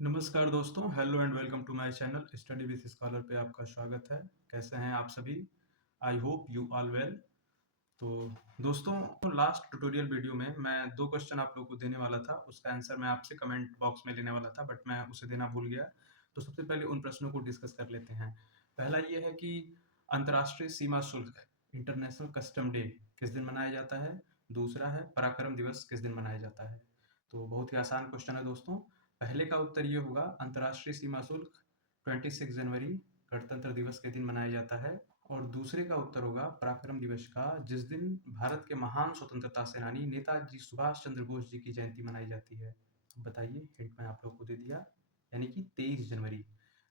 नमस्कार दोस्तों, hello and welcome to my channel study with scholar पे आपका स्वागत है। कैसे हैं आप सभी? I hope you all well. तो दोस्तों, लास्ट ट्यूटोरियल वीडियो में मैं 2 क्वेश्चन आप लोगों को देने वाला था, उसका आंसर मैं आपसे कमेंट बॉक्स में लेने वाला था बट मैं उसे देना भूल गया। तो सबसे पहले उन प्रश्नों को डिस्कस कर लेते हैं। पहला ये है कि अंतर्राष्ट्रीय सीमा शुल्क इंटरनेशनल कस्टम डे किस दिन मनाया जाता है? दूसरा है पराक्रम दिवस किस दिन मनाया जाता है? तो बहुत ही आसान क्वेश्चन है दोस्तों। पहले का उत्तर ये होगा अंतर्राष्ट्रीय सीमा शुल्क 26 जनवरी गणतंत्र दिवस के दिन मनाया जाता है और दूसरे का उत्तर होगा पराक्रम दिवस का जिस दिन भारत के महान स्वतंत्रता सेनानी नेताजी सुभाष चंद्र बोस जी की जयंती मनाई जाती है। बताइए, हिंट मैं आप लोग को दे दिया, यानी कि 23 जनवरी।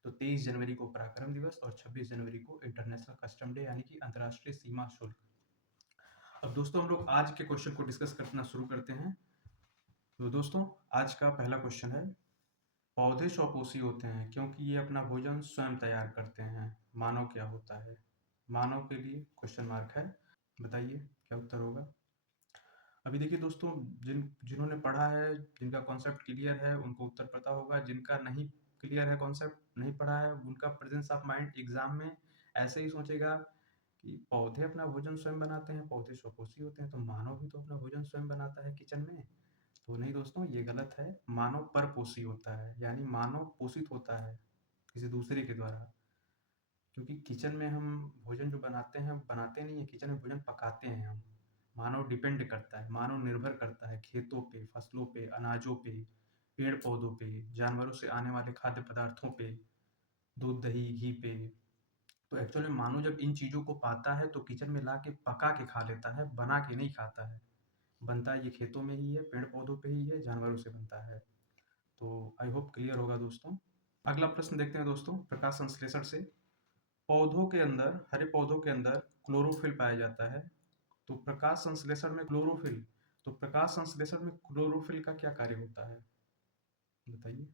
तो 23 जनवरी को पराक्रम दिवस और 26 जनवरी को इंटरनेशनल कस्टम डे यानी कि अंतर्राष्ट्रीय सीमा शुल्क। अब दोस्तों हम लोग आज के क्वेश्चन को डिस्कस करना शुरू करते हैं। तो दोस्तों, आज का पहला क्वेश्चन है, पौधे स्वपोषी होते हैं क्योंकि ये अपना भोजन स्वयं तैयार करते हैं। मानव क्या होता है? मानव के लिए क्वेश्चन मार्क है। बताइए क्या उत्तर होगा? अभी देखिए दोस्तों, जिन्होंने पढ़ा है, जिनका कॉन्सेप्ट क्लियर है उनको उत्तर पता होगा। जिनका नहीं क्लियर है, कॉन्सेप्ट नहीं पढ़ा है, उनका प्रेजेंस ऑफ माइंड एग्जाम में ऐसे ही सोचेगा कि पौधे अपना भोजन स्वयं बनाते हैं, पौधे स्वपोषी होते हैं, तो मानव भी तो अपना भोजन स्वयं बनाता है किचन में। तो नहीं दोस्तों, ये गलत है। मानव परपोषी होता है, यानी मानव पोषित होता है किसी दूसरे के द्वारा। क्योंकि किचन में हम भोजन जो बनाते हैं, बनाते नहीं है, किचन में भोजन पकाते हैं हम। मानव डिपेंड करता है, मानव निर्भर करता है खेतों पे, फसलों पे, अनाजों पे, पेड़ पौधों पे, जानवरों से आने वाले खाद्य पदार्थों पे, दूध दही घी पे। तो एक्चुअली मानव जब इन चीज़ों को पाता है तो किचन में ला के पका के खा लेता है, बना के नहीं खाता है। बनता ये खेतों में ही है, पेड़ पौधों पे ही है, जानवरों से बनता है। तो आई होप क्लियर होगा दोस्तों। अगला प्रश्न देखते हैं दोस्तों, प्रकाश संश्लेषण से। पौधों के अंदर, हरे पौधों के अंदर क्लोरोफिल पाया जाता है। तो प्रकाश संश्लेषण में क्लोरोफिल, तो प्रकाश संश्लेषण में क्लोरोफिल का क्या कार्य होता है? बताइए।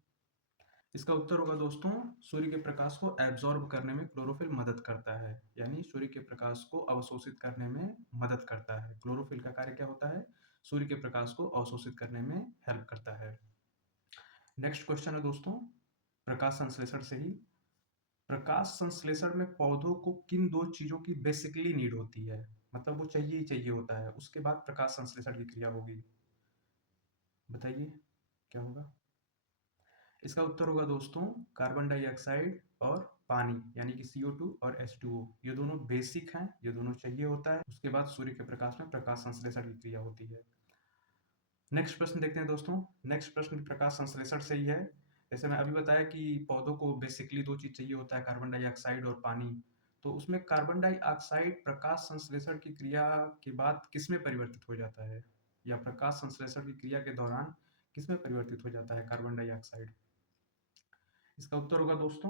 इसका उत्तर होगा दोस्तों, सूर्य के प्रकाश को एब्जॉर्ब करने में क्लोरोफिल मदद करता है, यानी सूर्य के प्रकाश को अवशोषित करने में मदद करता है। क्लोरोफिल का कार्य क्या होता है? सूर्य के प्रकाश को अवशोषित करने में हेल्प करता है। नेक्स्ट क्वेश्चन है दोस्तों, प्रकाश संश्लेषण से ही। प्रकाश संश्लेषण में पौधों को किन 2 चीजों की बेसिकली नीड होती है? मतलब वो चाहिए ही चाहिए होता है, उसके बाद प्रकाश संश्लेषण की क्रिया होगी। बताइए क्या होगा? इसका उत्तर होगा दोस्तों, कार्बन डाइऑक्साइड और पानी, यानी कि CO2 और H2O। ये दोनों बेसिक हैं, ये दोनों चाहिए होता है, उसके बाद सूर्य के प्रकाश में प्रकाश संश्लेषण की क्रिया होती है। नेक्स्ट प्रश्न देखते हैं दोस्तों। नेक्स्ट प्रश्न भी प्रकाश संश्लेषण से ही है। जैसे मैं अभी बताया कि पौधों को बेसिकली 2 चीज चाहिए होता है, कार्बन डाइऑक्साइड और पानी। तो उसमें कार्बन डाइऑक्साइड प्रकाश संश्लेषण की क्रिया के बाद किसमें परिवर्तित हो जाता है, या प्रकाश संश्लेषण की क्रिया के दौरान किसमें परिवर्तित हो जाता है कार्बन डाइऑक्साइड? इसका उत्तर होगा दोस्तों,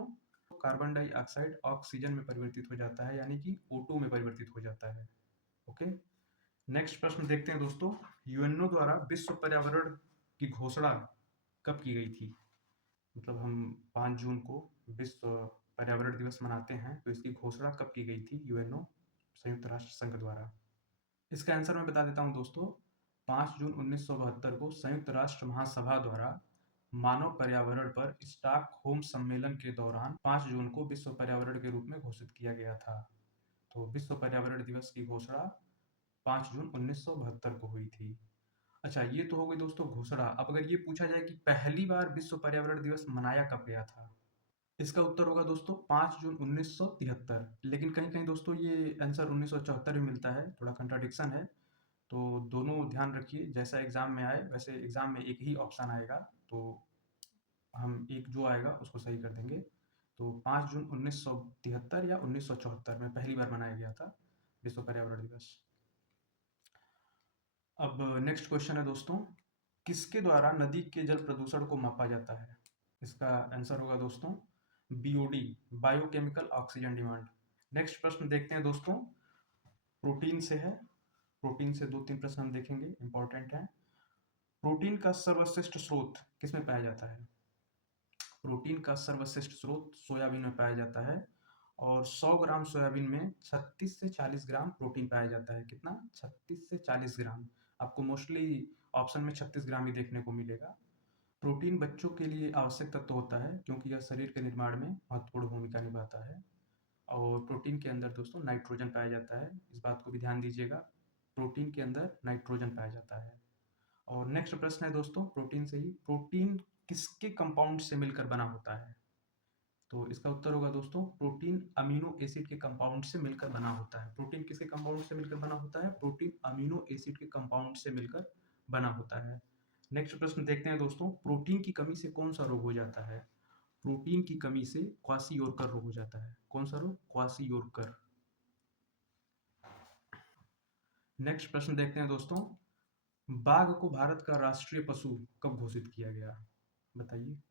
कार्बन डाइऑक्साइड ऑक्सीजन में परिवर्तित हो जाता है, यानी कि O2 में परिवर्तित हो जाता है। ओके। नेक्स्ट प्रश्न देखते हैं दोस्तों, यूएनओ द्वारा विश्व पर्यावरण की घोषणा कब की गई थी? मतलब हम 5 जून को विश्व पर्यावरण दिवस मनाते हैं, तो इसकी घोषणा कब की गई थी यूएनओ, संयुक्त राष्ट्र संघ द्वारा? इसका आंसर मैं बता देता हूं दोस्तों, 5 जून 1972 को संयुक्त राष्ट्र महासभा द्वारा मानव पर्यावरण पर स्टॉकहोम सम्मेलन के दौरान 5 जून को विश्व पर्यावरण के रूप में घोषित किया गया था। तो विश्व पर्यावरण दिवस की घोषणा 5 जून 1972 को हुई थी। अच्छा, ये तो हो गई दोस्तों घोषणा। अब अगर ये पूछा जाए कि पहली बार विश्व पर्यावरण दिवस मनाया कब गया था, इसका उत्तर होगा दोस्तों 5 जून 1973। लेकिन कहीं-कहीं दोस्तों ये आंसर 1974 भी मिलता है, थोड़ा कंट्राडिक्शन है। तो दोनों ध्यान रखिए, जैसा एग्जाम में आए वैसे एग्जाम में एक ही ऑप्शन आएगा, तो हम एक जो आएगा उसको सही कर देंगे। तो 5 जून 1973 या 1974 में पहली बार मनाया गया था विश्व पर्यावरण दिवस। अब नेक्स्ट क्वेश्चन है दोस्तों, किसके द्वारा नदी के जल प्रदूषण को मापा जाता है? इसका आंसर होगा दोस्तों BOD, biochemical oxygen demand. Next प्रश्न देखते हैं दोस्तों, प्रोटीन से है। प्रोटीन से 2-3 प्रश्न हम देखेंगे, इंपॉर्टेंट है। प्रोटीन का सर्वश्रेष्ठ स्रोत किसमें पाया जाता है? प्रोटीन का सर्वश्रेष्ठ स्रोत सोयाबीन में पाया जाता है और 100 ग्राम सोयाबीन में 36 से 40 ग्राम प्रोटीन पाया जाता है। कितना? 36 से 40 ग्राम। आपको मोस्टली ऑप्शन में 36 ग्राम ही देखने को मिलेगा। प्रोटीन बच्चों के लिए आवश्यक तत्व होता है क्योंकि यह शरीर के निर्माण में महत्वपूर्ण भूमिका निभाता है। और प्रोटीन के अंदर दोस्तों नाइट्रोजन पाया जाता है, इस बात को भी ध्यान दीजिएगा। प्रोटीन के अंदर नाइट्रोजन पाया जाता है। और नेक्स्ट प्रश्न है दोस्तों, प्रोटीन से ही, प्रोटीन किसके कंपाउंड से मिलकर बना होता है? तो इसका उत्तर होगा दोस्तों, प्रोटीन अमीनो एसिड के कंपाउंड से मिलकर बना होता है। प्रोटीन किसके कंपाउंड से मिलकर बना होता है? प्रोटीन अमीनो एसिड के कंपाउंड से मिलकर बना होता है। नेक्स्ट प्रश्न देखते हैं दोस्तों, प्रोटीन की कमी से कौन सा रोग हो जाता है? प्रोटीन की कमी से क्वाशियोरकर रोग हो जाता है। कौन सा रोग? क्वाशियोरकर। नेक्स्ट प्रश्न देखते हैं दोस्तों, बाघ को भारत का राष्ट्रीय पशु कब घोषित किया गया? बताइए।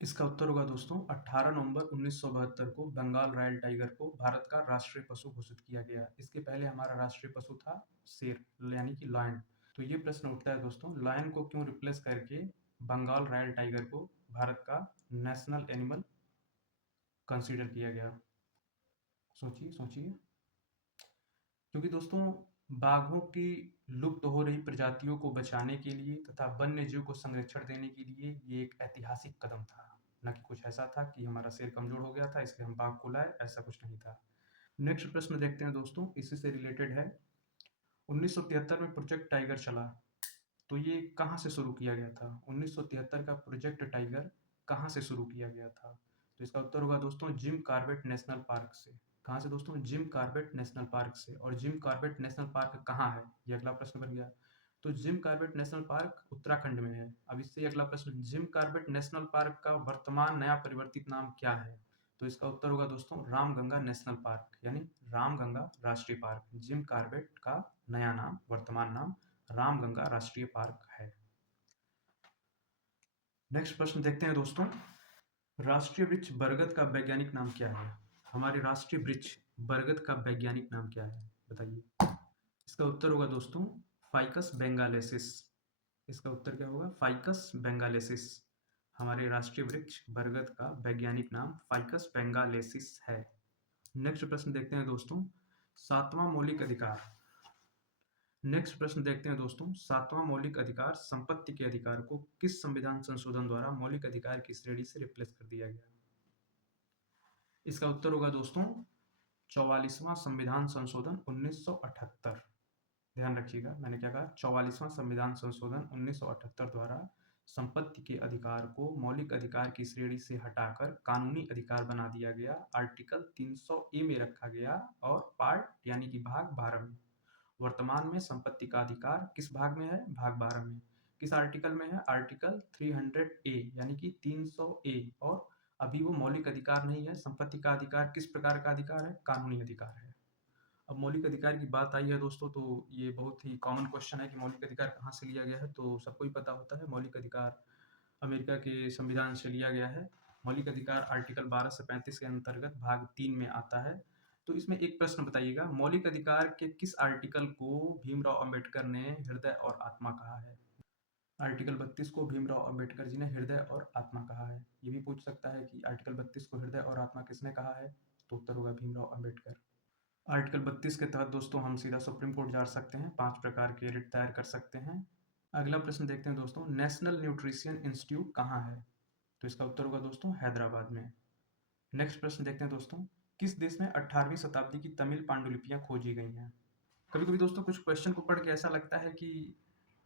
इसका उत्तर होगा दोस्तों, 18 नवंबर 1972 को बंगाल रॉयल टाइगर को भारत का राष्ट्रीय पशु घोषित किया गया। इसके पहले हमारा राष्ट्रीय पशु था शेर, यानी कि लायन। तो ये प्रश्न उठता है दोस्तों, लायन को क्यों रिप्लेस करके बंगाल रॉयल टाइगर को भारत का नेशनल एनिमल कंसीडर किया गया? सोचिए सोचिए। क्योंकि दोस्तों, बाघों की लुप्त हो रही प्रजातियों को बचाने के लिए तथा वन्य जीव को संरक्षण देने के लिए ये एक ऐतिहासिक कदम था। न कि कुछ ऐसा था कि हमारा शेर कमजोर हो गया था इसलिए हम बाघ को लाए, ऐसा कुछ नहीं था। नेक्स्ट प्रश्न देखते हैं दोस्तों, इसी से रिलेटेड है। 1973 में प्रोजेक्ट टाइगर चला, तो ये कहाँ से शुरू किया गया था? 1973 का प्रोजेक्ट टाइगर कहाँ से शुरू किया गया था? तो इसका उत्तर होगा दोस्तों, जिम कॉर्बेट नेशनल पार्क से। कहाँ से दोस्तों? जिम कॉर्बेट नेशनल पार्क से। और जिम कॉर्बेट नेशनल पार्क कहाँ है, ये अगला प्रश्न बन गया। तो Jim Corbett national park Uttarakhand में है। अब इससे अगला प्रश्न, जिम कॉर्बेट नेशनल पार्क का वर्तमान नया परिवर्तित नाम क्या है? तो इसका उत्तर होगा दोस्तों, रामगंगा नेशनल पार्क, यानी रामगंगा राष्ट्रीय पार्क। जिम कॉर्बेट का नया नाम, वर्तमान नाम रामगंगा राष्ट्रीय पार्क है। नेक्स्ट प्रश्न देखते हैं दोस्तों, राष्ट्रीय वृक्ष बरगद का वैज्ञानिक नाम क्या है? हमारे राष्ट्रीय वृक्ष बरगद का वैज्ञानिक नाम क्या है? बताइए। इसका उत्तर होगा दोस्तों, फाइकस बेंगालेसिस। इसका उत्तर क्या होगा? फाइकस बेंगालेसिस। हमारे राष्ट्रीय वृक्ष बरगद का वैज्ञानिक नाम फाइकस बेंगालेसिस है। नेक्स्ट प्रश्न देखते हैं दोस्तों, सातवां मौलिक अधिकार। नेक्स्ट प्रश्न देखते हैं दोस्तों, सातवां मौलिक अधिकार संपत्ति के अधिकार को किस संविधान संशोधन द्वारा मौलिक अधिकार की श्रेणी से रिप्लेस कर दिया गया? इसका उत्तर होगा दोस्तों, 44वां संविधान संशोधन 1978। ध्यान रखिएगा, मैंने क्या कहा? 44वां संविधान संशोधन 1978 द्वारा संपत्ति के अधिकार को मौलिक अधिकार की श्रेणी से हटाकर कानूनी अधिकार बना दिया गया। आर्टिकल 300 ए में रखा गया और पार्ट यानी कि भाग 12 में। वर्तमान में संपत्ति का अधिकार किस भाग में है? भाग 12 में। किस आर्टिकल में है? आर्टिकल 300 ए, यानी कि 300 ए। और अभी वो मौलिक अधिकार नहीं है। संपत्ति का अधिकार किस प्रकार का अधिकार है? कानूनी अधिकार है। अब मौलिक अधिकार की बात आई है दोस्तों, तो ये बहुत ही कॉमन क्वेश्चन है कि मौलिक अधिकार कहाँ से लिया गया है। तो सबको ही पता होता है, मौलिक अधिकार अमेरिका के संविधान से लिया गया है। मौलिक अधिकार आर्टिकल 12 से 35 के अंतर्गत भाग 3 में आता है। तो इसमें एक प्रश्न बताइएगा, मौलिक अधिकार के किस आर्टिकल को भीमराव अंबेडकर ने हृदय और आत्मा कहा है? आर्टिकल 32 को भीमराव अंबेडकर जी ने हृदय और आत्मा कहा है। ये भी पूछ सकता है कि आर्टिकल 32 को हृदय और आत्मा किसने कहा है? तो उत्तर होगा भीमराव अंबेडकर। आर्टिकल 32 के तहत दोस्तों हम सीधा सुप्रीम कोर्ट जा सकते हैं, 5 प्रकार के रिट दायर कर सकते हैं। अगला प्रश्न देखते हैं दोस्तों, नेशनल न्यूट्रिशन इंस्टीट्यूट कहाँ है? तो इसका उत्तर होगा दोस्तों, हैदराबाद में। नेक्स्ट प्रश्न देखते हैं दोस्तों, किस देश में 18वीं शताब्दी की तमिल पांडुलिपियां खोजी गई हैं? कभी कभी दोस्तों कुछ क्वेश्चन को पढ़ के ऐसा लगता है कि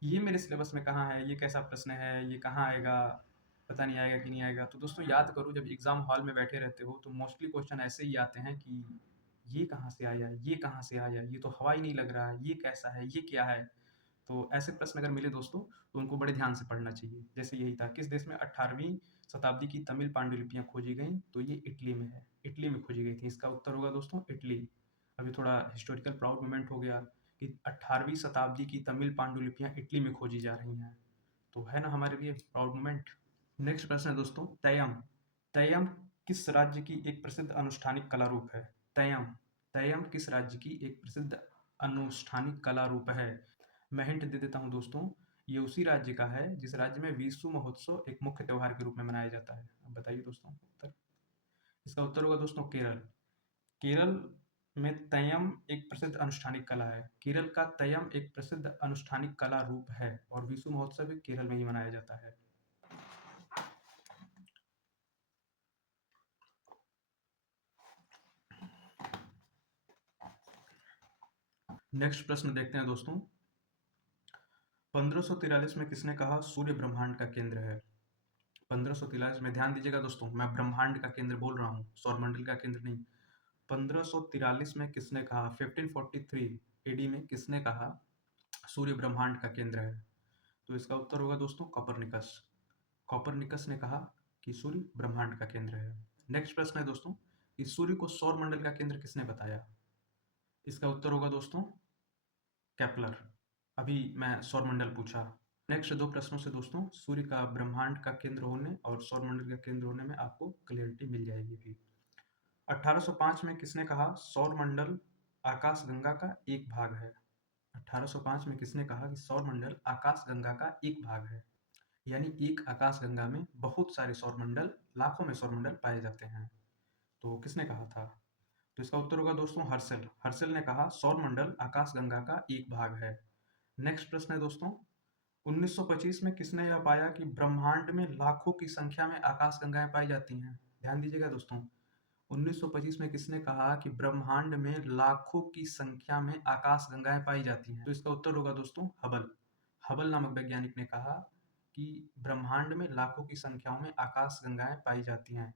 ये मेरे सिलेबस में कहाँ है, ये कैसा प्रश्न है, ये कहाँ आएगा, पता नहीं आएगा कि नहीं आएगा। तो दोस्तों याद करो, जब एग्जाम हॉल में बैठे रहते हो तो मोस्टली क्वेश्चन ऐसे ही आते हैं कि ये कहाँ से आया, ये कहाँ से आया, ये तो हवा ही नहीं लग रहा है, ये कैसा है, ये क्या है। तो ऐसे प्रश्न अगर मिले दोस्तों तो उनको बड़े ध्यान से पढ़ना चाहिए। जैसे यही था, किस देश में 18वीं शताब्दी की तमिल पांडुलिपियां खोजी गई? तो ये इटली में है, इटली में खोजी गई थी। इसका उत्तर होगा दोस्तों, इटली। अभी थोड़ा हिस्टोरिकल प्राउड मोमेंट हो गया कि 18वीं शताब्दी की तमिल पांडुलिपियां इटली में खोजी जा रही हैं। तो है ना हमारे लिए प्राउड मोमेंट। नेक्स्ट प्रश्न है दोस्तों, तयम। तयम किस राज्य की एक प्रसिद्ध अनुष्ठानिक कला रूप है? तयम, तयम किस राज्य की एक प्रसिद्ध अनुष्ठानिक कला रूप है? मैं हिंट दे देता हूँ दोस्तों, ये उसी राज्य का है जिस राज्य में विश्व महोत्सव एक मुख्य त्योहार के रूप में मनाया जाता है। अब बताइए दोस्तों उत्तर। इसका उत्तर होगा दोस्तों, केरल। केरल में तयम एक प्रसिद्ध अनुष्ठानिक कला है। केरल का तयम एक प्रसिद्ध अनुष्ठानिक कला रूप है और विश्व महोत्सव भी केरल में ही मनाया जाता है। नेक्स्ट प्रश्न देखते हैं दोस्तों। 1543 में किसने कहा सूर्य ब्रह्मांड का केंद्र है? 1543 में ध्यान दीजिएगा दोस्तों, मैं ब्रह्मांड का केंद्र बोल रहा हूँ, सौरमंडल का केंद्र नहीं। 1543 में किसने कहा, 1543 एडी में किसने कहा सूर्य ब्रह्मांड का केंद्र है? तो इसका उत्तर होगा दोस्तों कॉपरनिकस। कॉपरनिकस ने कहा कि सूर्य ब्रह्मांड का केंद्र है। नेक्स्ट प्रश्न है दोस्तों कि सूर्य को सौरमंडल का केंद्र किसने बताया? इसका उत्तर होगा दोस्तों केपलर। अभी मैं सौरमंडल पूछा। नेक्स्ट दो प्रश्नों से दोस्तों सूर्य का ब्रह्मांड का केंद्र होने और सौरमंडल का केंद्र होने में आपको क्लियरिटी मिल जाएगी भी। 1805 में किसने कहा सौरमंडल आकाशगंगा का एक भाग है? 1805 में किसने कहा कि सौरमंडल आकाशगंगा का एक भाग है? यानी एक आकाशगंगा में बहुत सारे सौरमंडल, लाखों में सौरमंडल पाए जाते हैं। तो किसने कहा था? तो इसका उत्तर होगा दोस्तों हर्शल। हर्शल ने कहा सौरमंडल आकाशगंगा का एक भाग है। नेक्स्ट प्रश्न है दोस्तों, 1925 में किसने यह पाया कि ब्रह्मांड में लाखों की संख्या में आकाशगंगाएं पाई जाती हैं? ध्यान दीजिएगा दोस्तों, 1925 में किसने कहा कि ब्रह्मांड में लाखों की संख्या में आकाशगंगाएं पाई जाती हैं? तो इसका उत्तर होगा दोस्तों हबल। हबल नामक वैज्ञानिक ने कहा कि ब्रह्मांड में लाखों की संख्याओं में आकाशगंगाएं पाई जाती हैं।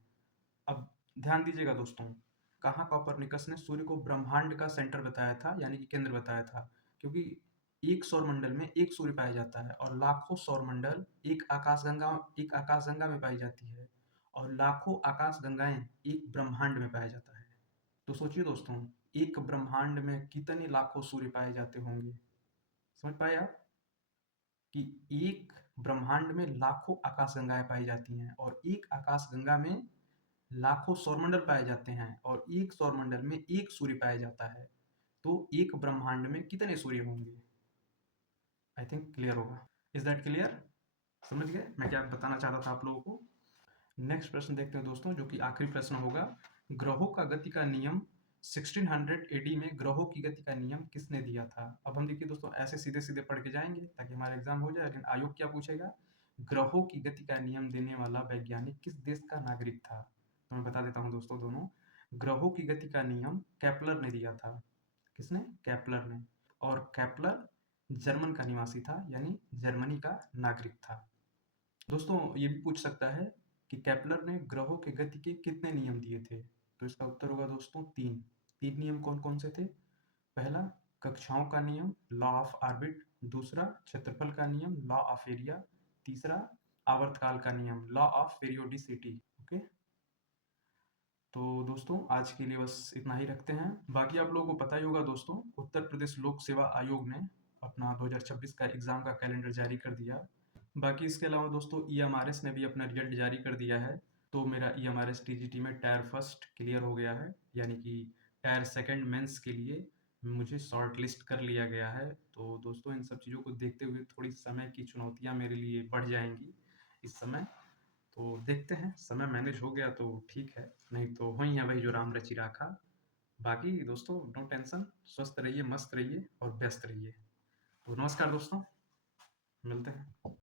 अब ध्यान दीजिएगा दोस्तों, कहाँ कॉपरनिकस ने सूर्य को ब्रह्मांड का सेंटर बताया था, यानी कि केंद्र बताया था? क्योंकि एक सौरमंडल में एक सूर्य पाया जाता है और लाखों सौरमंडल एक आकाशगंगा में पाई जाती है और लाखों आकाशगंगाएं एक ब्रह्मांड में पाया जाता है। तो सोचिए दोस्तों, एक ब्रह्मांड में कितने लाखों सूर्य पाए जाते होंगे? समझ पाए आप कि एक ब्रह्मांड में लाखों आकाशगंगाएं पाई जाती हैं और एक आकाशगंगा में लाखों सौरमंडल पाए जाते हैं और एक सौरमंडल में एक सूर्य पाया जाता है। तो एक ब्रह्मांड में कितने सूर्य होंगे? आई थिंक क्लियर होगा। Is that clear? समझ गए मैं क्या बताना चाहता था आप लोगों को? नेक्स्ट प्रश्न देखते हैं दोस्तों, जो कि आखिरी प्रश्न होगा। ग्रहों का गति का नियम 1600 एडी में ग्रहों की गति का नियम किसने दिया था? अब हम देखिए दोस्तों, ऐसे सीधे सीधे पढ़ के जाएंगे ताकि हमारा एग्जाम हो जाए, लेकिन आयोग क्या पूछेगा, ग्रहों की गति का नियम देने वाला वैज्ञानिक किस देश का नागरिक था? तो मैं बता देता हूँ दोस्तों, दोनों ग्रहों की गति का नियम केपलर ने दिया था। किसने? केपलर ने। और केपलर जर्मन का निवासी था, यानी जर्मनी का नागरिक था। दोस्तों ये भी पूछ सकता है कि केपलर ने ग्रहों के गति के कितने नियम दिए थे? तो इसका उत्तर होगा दोस्तों तीन। तीन नियम कौन कौन से थे? पहला कक्षाओं का नियम, लॉ ऑफ ऑर्बिट। दूसरा क्षेत्रफल का नियम, लॉ ऑफ एरिया। तीसरा आवर्तकाल का नियम, लॉ ऑफ पीरियोडिसिटी। ओके, तो दोस्तों आज के लिए बस इतना ही रखते हैं। बाकी आप लोगों को पता ही होगा दोस्तों, उत्तर प्रदेश लोक सेवा आयोग ने अपना 2026 का एग्जाम का कैलेंडर जारी कर दिया। बाकी इसके अलावा दोस्तों ईएमआरएस ने भी अपना रिजल्ट जारी कर दिया है। तो मेरा ईएमआरएस टीजीटी में टायर फर्स्ट क्लियर हो गया है, यानी कि टायर सेकंड मेंस के लिए मुझे शॉर्ट लिस्ट कर लिया गया है। तो दोस्तों इन सब चीज़ों को देखते हुए थोड़ी समय की चुनौतियाँ मेरे लिए बढ़ जाएंगी इस समय। तो देखते हैं, समय मैनेज हो गया तो ठीक है, नहीं तो वही है वही जो राम रचि राखा। बाकी दोस्तों नो टेंशन, स्वस्थ रहिए, मस्त रहिए और व्यस्त रहिए। तो नमस्कार दोस्तों, मिलते हैं।